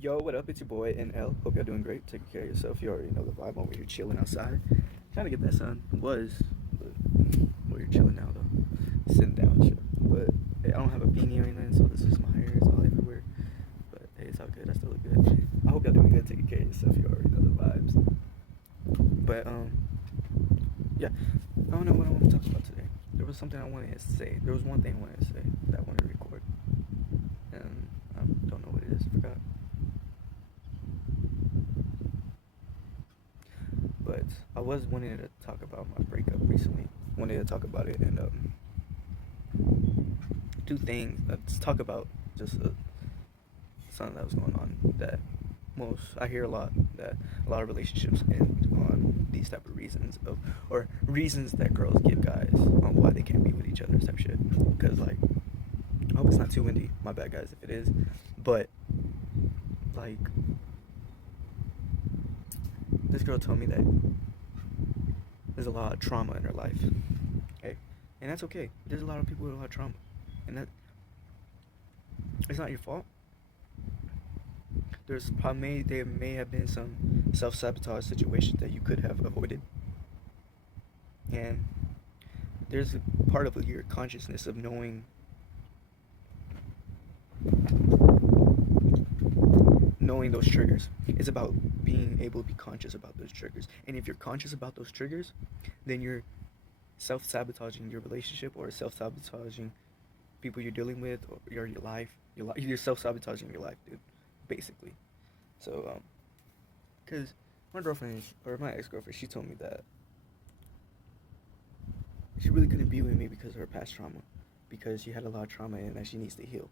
Yo, what up? It's your boy NL. Hope y'all doing great. Taking care of yourself. You already know the vibe. Over here chilling outside. Trying to get that sun. But we're chilling now though. Sitting down and shit. But hey, I don't have a beanie or anything, so this is my hair. It's all everywhere. But hey, it's all good. I still look good. I hope y'all doing good. Taking care of yourself. You already know the vibes. But yeah. I don't know what I want to talk about today. There was something I wanted to say. There was one thing I wanted to say that I wanted to record, and I don't know what it is. I forgot. But I was wanting to talk about my breakup recently. Wanted to talk about it and two things. Let's talk about just something that was going on that most I hear a lot that a lot of relationships end on these type of reasons of or reasons that girls give guys on why they can't be with each other type shit. Because like I hope it's not too windy. My bad guys if it is, but like this girl told me that there's a lot of trauma in her life. Okay, and that's okay. There's a lot of people with a lot of trauma, and that it's not your fault. There's probably there may have been some self sabotage situations that you could have avoided, and there's a part of your consciousness of knowing those triggers. It's about being able to be conscious about those triggers, and if you're conscious about those triggers, then you're self sabotaging your relationship or self sabotaging people you're dealing with or your life. You're self sabotaging your life, dude. Basically. So, because my girlfriend or my ex girlfriend, she told me that she really couldn't be with me because of her past trauma, because she had a lot of trauma and that she needs to heal.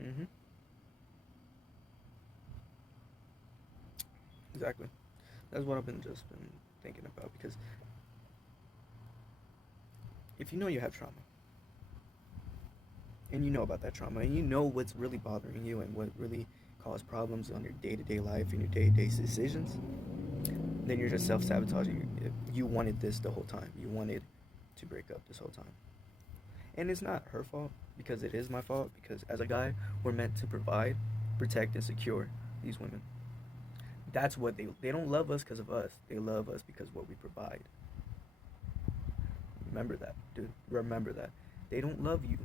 Mhm. Exactly. That's what I've been thinking about because if you know you have trauma and you know about that trauma and you know what's really bothering you and what really caused problems on your day-to-day life and your day-to-day decisions, then you're just self-sabotaging. You wanted this the whole time. You wanted to break up this whole time. And it's not her fault because it is my fault because as a guy, we're meant to provide, protect and secure these women. That's what they don't love us because of us. They love us because of what we provide. Remember that, dude. Remember that. They don't love you.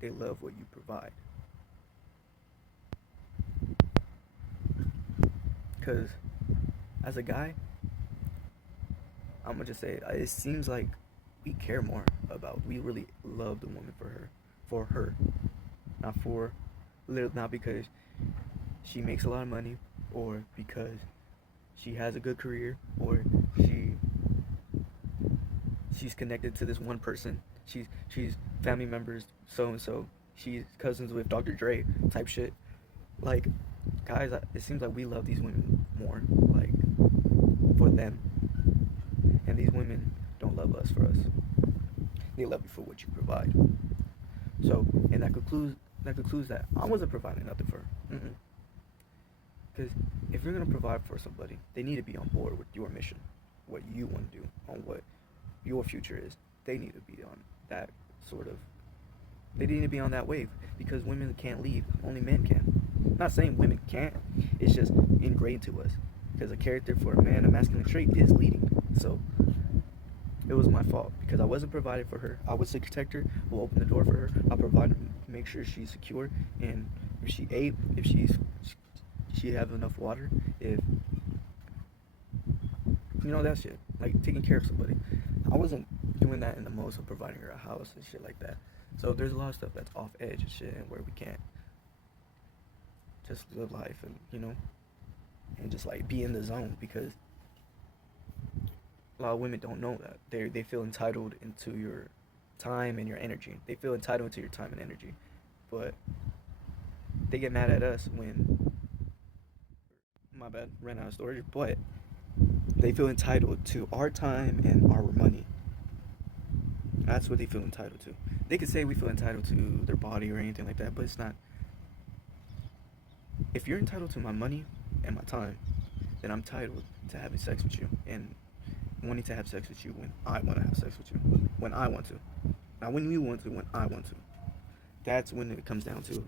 They love what you provide. Cuz as a guy, I'm gonna just say it seems like we care more about. We really love the woman for her, not for not because she makes a lot of money, or because she has a good career, or she's connected to this one person. She's family members so and so. She's cousins with Dr. Dre type shit. Like guys, it seems like we love these women more like for them, and these women don't love us for us. They love you for what you provide. So, and that concludes that I wasn't providing nothing for her. Because if you're gonna provide for somebody, they need to be on board with your mission, what you want to do, on what your future is. They need to be on that sort of. They need to be on that wave because women can't leave. Only men can. I'm not saying women can't. It's just ingrained to us because a character for a man, a masculine trait, is leading. So it was my fault because I wasn't provided for her. I was the protector. Will open the door for her. I'll provide to make sure she's secure, and if she ate, if she have enough water, if you know that shit, like taking care of somebody. I wasn't doing that in the most of providing her a house and shit like that. So there's a lot of stuff that's off edge and shit, and where we can't just live life and and just like be in the zone because a lot of women don't know that they feel entitled into your time and your energy. They feel entitled to your time and energy, but they get mad at us when my bad ran out of storage. But they feel entitled to our time and our money. That's what they feel entitled to. They could say we feel entitled to their body or anything like that, but it's not. If you're entitled to my money and my time, then I'm entitled to having sex with you and wanting to have sex with you when I want to have sex with you. When I want to. Not when you want to, when I want to. That's when it comes down to,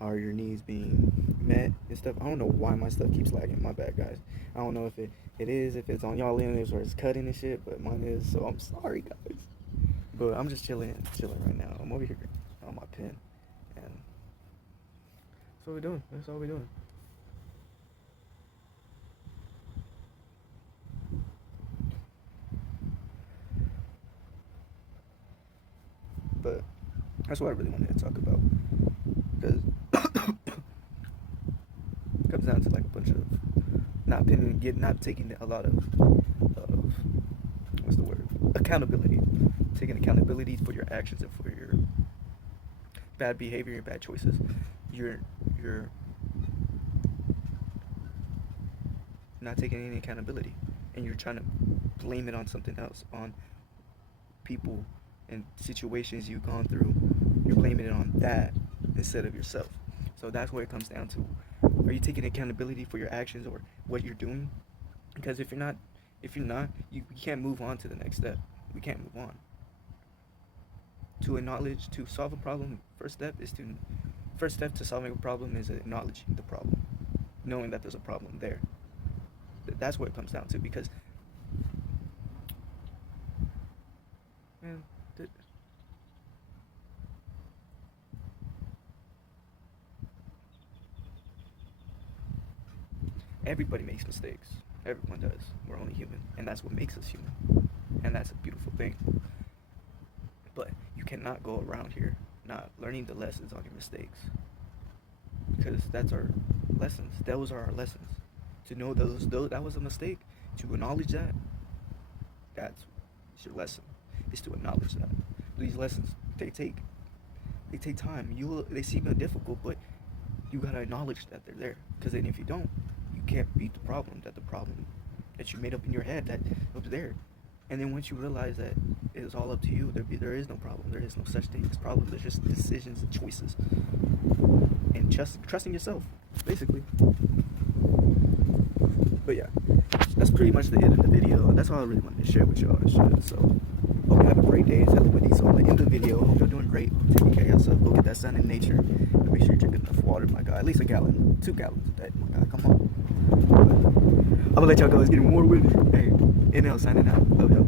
are your needs being met and stuff. I don't know why my stuff keeps lagging. My bad, guys. I don't know if it is, if it's on y'all ends or it's cutting and shit, but mine is, so I'm sorry, guys. But I'm just chilling right now. I'm over here on my pen, and that's what we're doing. That's all we're doing. But that's what I really wanted to talk about, because it comes down to like a bunch of not taking a lot of what's the word, accountability, taking accountability for your actions and for your bad behavior and bad choices. You're not taking any accountability, and you're trying to blame it on something else, on people and situations you've gone through. You're blaming it on that instead of yourself. So that's where it comes down to. Are you taking accountability for your actions or what you're doing? Because if you're not, you can't move on to the next step. We can't move on. To solve a problem, first step to solving a problem is acknowledging the problem, knowing that there's a problem there. That's what it comes down to, because man, everybody makes mistakes. Everyone does. We're only human, and that's what makes us human, and that's a beautiful thing. But you cannot go around here not learning the lessons on your mistakes, because that's our lessons. Those are our lessons. To know those that was a mistake, to acknowledge that's your lesson. Is to acknowledge that. These lessons, they take time. They seem difficult, but you gotta acknowledge that they're there. Because then if you don't, you can't beat the problem that you made up in your head that was there. And then once you realize that it's all up to you, there is no problem. There is no such thing as problem. There's just decisions and choices, and trusting yourself, basically. But yeah, that's pretty much the end of the video. That's all I really wanted to share with y'all. So hope you have a great day. It's hella windy. So on the end of the video, hope you're doing great, taking care of yourself. Go get that sun in nature, and make sure you're drinking enough water, my guy. At least 2 gallons a day, my guy. Come on. I'm gonna let y'all go. It's getting more windy. Hey, NL signing out. Love y'all.